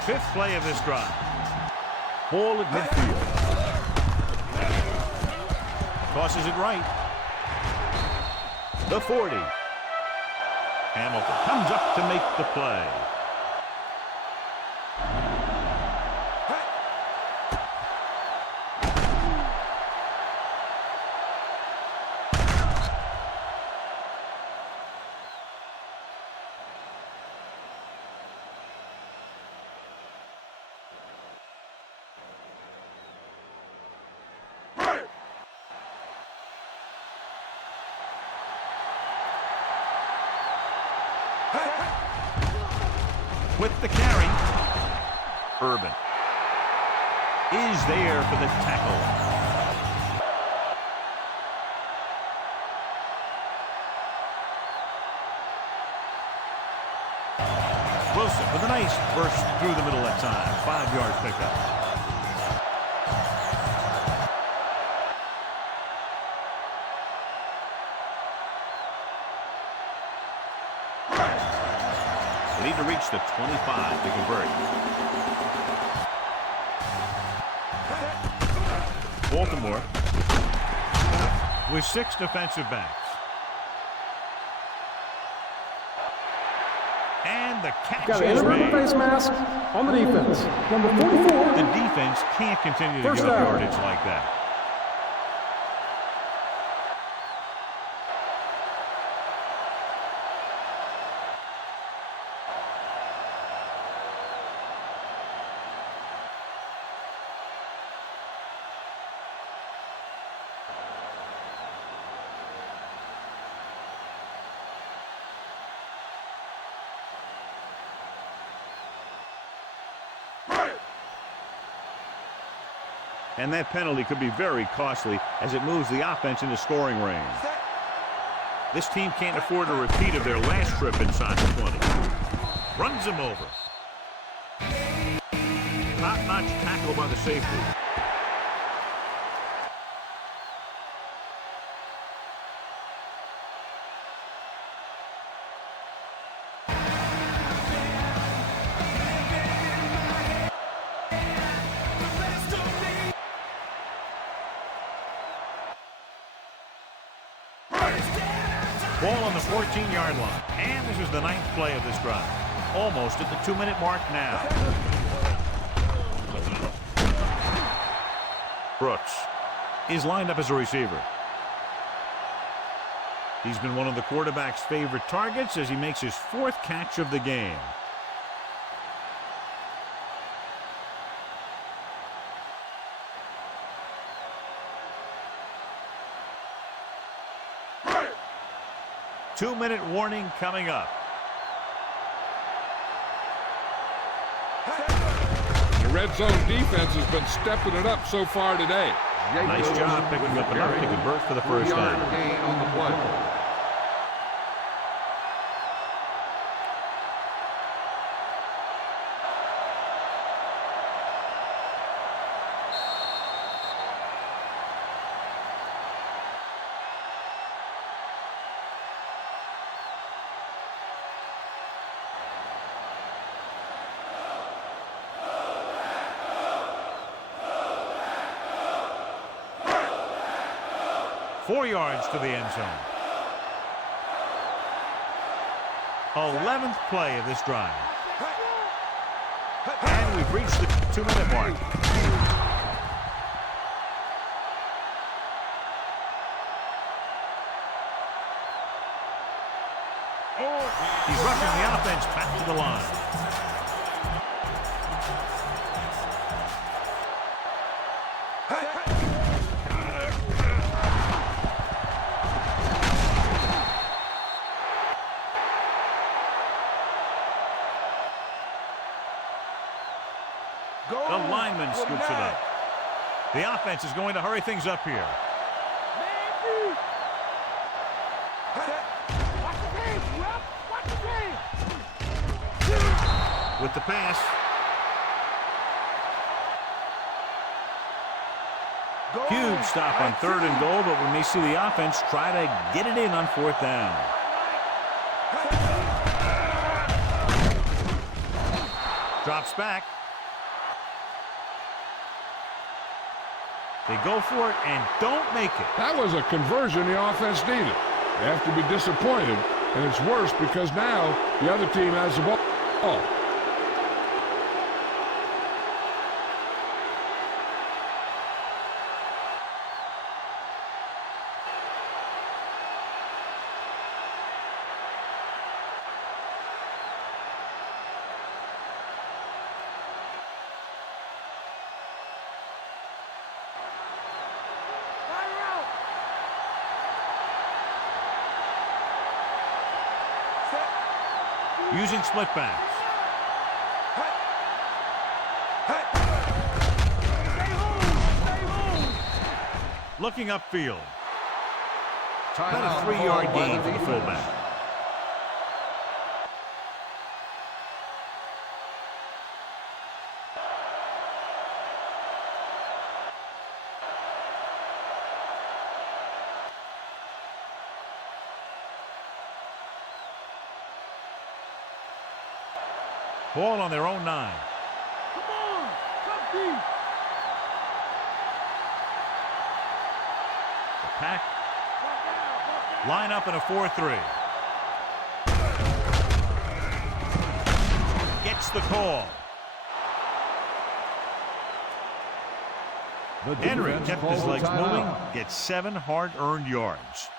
Fifth play of this drive. Ball at midfield. Tosses it right. The 40. Hamilton comes up to make the play. With the carry, Urban is there for the tackle. Wilson with a nice burst through the middle that time. 5-yard pickup. They need to reach the 25 to convert. Baltimore with 6 defensive backs. And the catch Got an is interim made. face mask on the defense. Number 44. The defense can't continue to First give up down. yardage like that. And that penalty could be very costly as it moves the offense into scoring range. This team can't afford a repeat of their last trip inside the 20. Runs him over. Top-notch tackle by the safety. Ball on the 14-yard line. And this is the 9th play of this drive. Almost at the 2-minute mark now. Brooks is lined up as a receiver. He's been one of the quarterback's favorite targets as he makes his 4th catch of the game. Two-minute warning coming up. The red zone defense has been stepping it up so far today. Nice job picking up enough to convert for the first down. 3-yard gain on the play. Four yards to the end zone. 11th play of this drive. And we've reached the 2-minute mark. He's rushing the offense back to the line. The lineman scoops it up. The offense is going to hurry things up here. With the pass. Huge stop on 3rd and goal, but we may see the offense try to get it in on 4th down. Drops back. They go for it and don't make it. That was a conversion the offense needed. They have to be disappointed, and it's worse because now the other team has the ball. Using split backs. Looking upfield. About a 3-yard gain for the fullback. Ball on their own 9. Come on, come deep. The pack line up in a 4-3. Gets the call. Henry kept his legs moving, gets 7 hard-earned yards.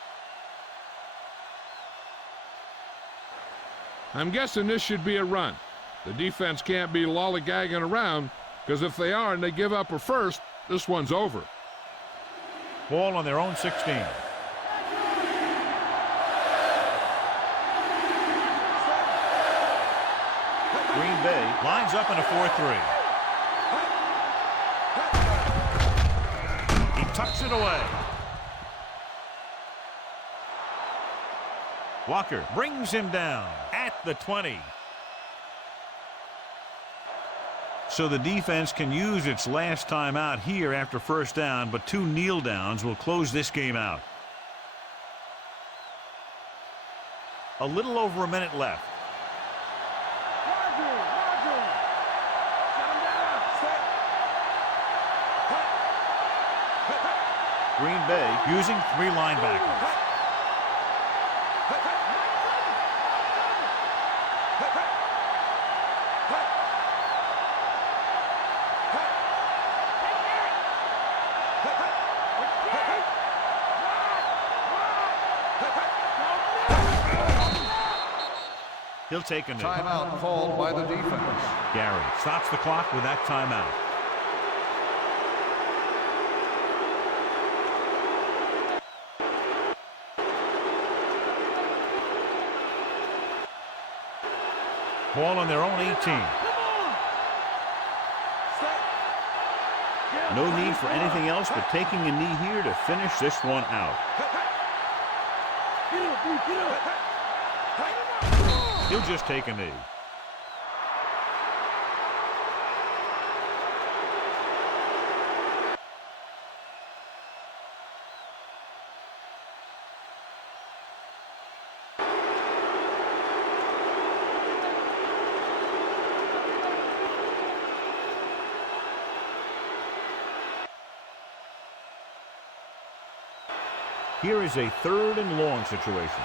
I'm guessing this should be a run. The defense can't be lollygagging around, because if they are and they give up a first, this one's over. Ball on their own 16. Green Bay lines up in a 4-3. tucks it away. Walker brings him down at the 20. So the defense can use its last timeout here after first down, but 2 kneel downs will close this game out. A little over a minute left. Green Bay using 3 linebackers. He'll take a knee. Timeout called by the defense. Gary stops the clock with that timeout. Ball on their own 18. No need for anything else but taking a knee here to finish this one out. He'll just take a knee. Here is a 3rd and long situation.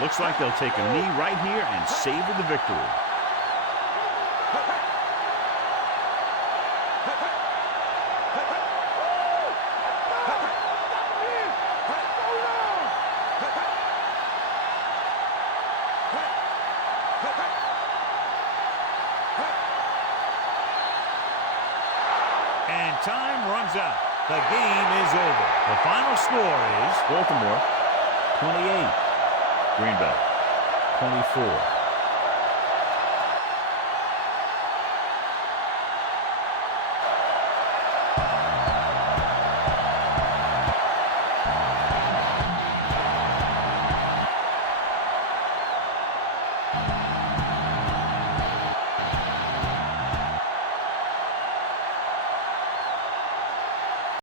Looks like they'll take a knee right here and savor the victory. And time runs out. The game is over. The final score is Baltimore 28. Green Bay 24.